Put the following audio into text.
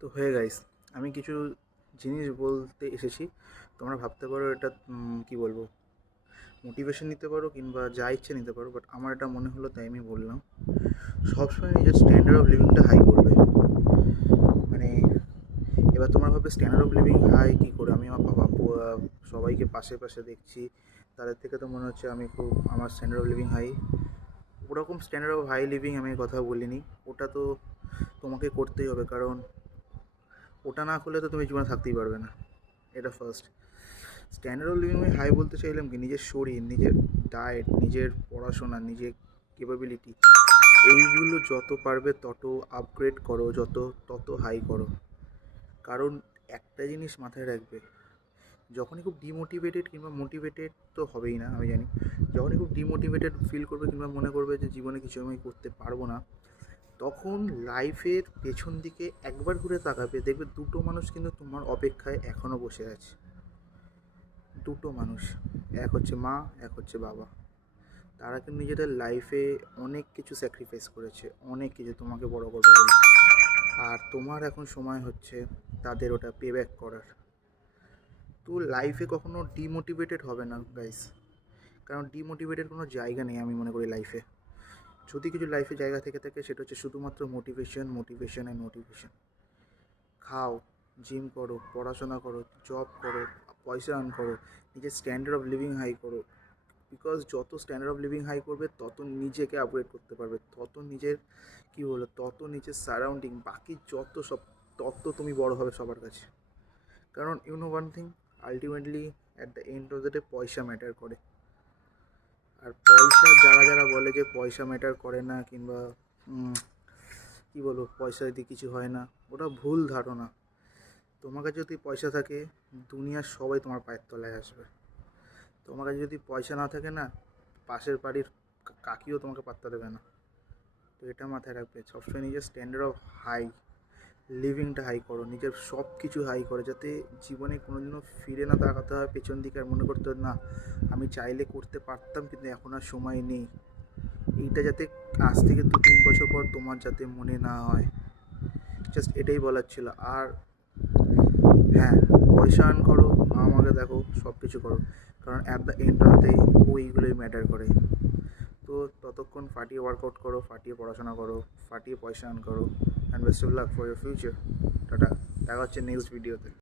তো হয়ে গাইস, আমি কিছু জিনিস বলতে এসেছি। তোমরা ভাবতে পারো এটা কি বলবো, মোটিভেশন নিতে পারো কিংবা যা ইচ্ছে নিতে পারো, বাট আমার এটা মনে হলো তাই আমি বললাম। সবসময় নিজের স্ট্যান্ডার্ড অফ লিভিংটা হাই করবে। মানে এবার তোমরা ভাববে স্ট্যান্ডার্ড অফ লিভিং হাই কী করে? আমি আমার সবাইকে পাশে পাশে দেখছি, তাদের থেকে তো মনে হচ্ছে আমি খুব, আমার স্ট্যান্ডার্ড অফ লিভিং হাই। ওরকম স্ট্যান্ডার্ড অফ হাই লিভিং আমি কথা বলিনি। ওটা তো তোমাকে করতেই হবে, কারণ ওটা না করলে তো তুমি জীবনে থাকতেই পারবে না। এটা ফার্স্ট। স্ট্যান্ডার্ড অফ লিভিং আমি হাই বলতে চাইলাম কি, নিজের শরীর, নিজের ডায়েট, নিজের পড়াশোনা, নিজের ক্যাপাবিলিটি, এইগুলো যত পারবে তত আপগ্রেড করো, তত হাই করো। কারণ একটা জিনিস মাথায় রাখবে, যখনই খুব ডিমোটিভেটেড কিংবা মোটিভেটেড তো হবেই না আমি জানি, যখনই খুব ডিমোটিভেটেড ফিল করবে কিংবা মনে করবে যে জীবনে কিছু আমি করতে পারবো না, তখন লাইফের পেছন দিকে একবার ঘুরে তাকাবে, দেখবে দুটো মানুষ কিন্তু তোমার অপেক্ষায় এখনও বসে আছে। দুটো মানুষ, এক হচ্ছে মা, এক হচ্ছে বাবা। তারা কিন্তু নিজেদের লাইফে অনেক কিছু স্যাক্রিফাইস করেছে, অনেক কিছু তোমাকে বড় করবে বলে। আর তোমার এখন সময় হচ্ছে তাদের ওটা পে ব্যাক করার। তো লাইফে কখনো ডিমোটিভেটেড হবে না গাইস, কারণ ডিমোটিভেটেড কোনো জায়গা নেই আমি মনে করি লাইফে। যদি কিছু লাইফে জায়গা থেকে থাকে সেটা হচ্ছে শুধুমাত্র মোটিভেশন, মোটিভেশন অ্যান্ড মোটিভেশন। খাও, জিম করো, পড়াশোনা করো, জব করো, পয়সা আর্ন করো, নিজের স্ট্যান্ডার্ড অফ লিভিং হাই করো। বিকজ যত স্ট্যান্ডার্ড অফ লিভিং হাই করবে তত নিজেকে আপগ্রেড করতে পারবে, তত নিজের কী বলো, তত নিজের সারাউন্ডিং, বাকি যত সব, তত তুমি বড় হবে সবার কাছে। কারণ you know one thing, ultimately at the end of the day পয়সা ম্যাটার করে। আর পয়সা, যারা যারা বলে যে পয়সা ম্যাটার করে না কিংবা কী বলবো, পয়সা দিয়ে কিছু হয় না, ওটা ভুল ধারণা। তোমার কাছে যদি পয়সা থাকে, দুনিয়ার সবাই তোমার পায়ের তলায় আসবে। তোমার কাছে যদি পয়সা না থাকে না, পাশের বাড়ির কাকিও তোমাকে পাত্তা দেবে না। তো এটা মাথায় রাখবে, সবসময় নিজের স্ট্যান্ডার্ড অফ হাই লিভিংটা হাই করো, নিজের সব কিছু হাই করো, যাতে জীবনে কোনোদিনও ফিরে না তাকাতে হয় পেছন দিকে আর মনে করতে হয় না আমি চাইলে করতে পারতাম কিন্তু এখন আর সময় নেই। এইটা যাতে আজ থেকে 2-3 বছর পর তোমার যাতে মনে না হয়, জাস্ট এটাই বলার ছিল। আর হ্যাঁ, পয়সা আর্ন করো, আমাকে দেখো, সব কিছু করো, কারণ at the end of the ওইগুলোই ম্যাটার করে। তো ততক্ষণ ফাটিয়ে ওয়ার্কআউট করো, ফাটিয়ে পড়াশোনা করো, ফাটিয়ে পয়সা আর্ন করো, and best of luck for your future. Tata, দেখা হচ্ছে নেক্সট ভিডিওতে।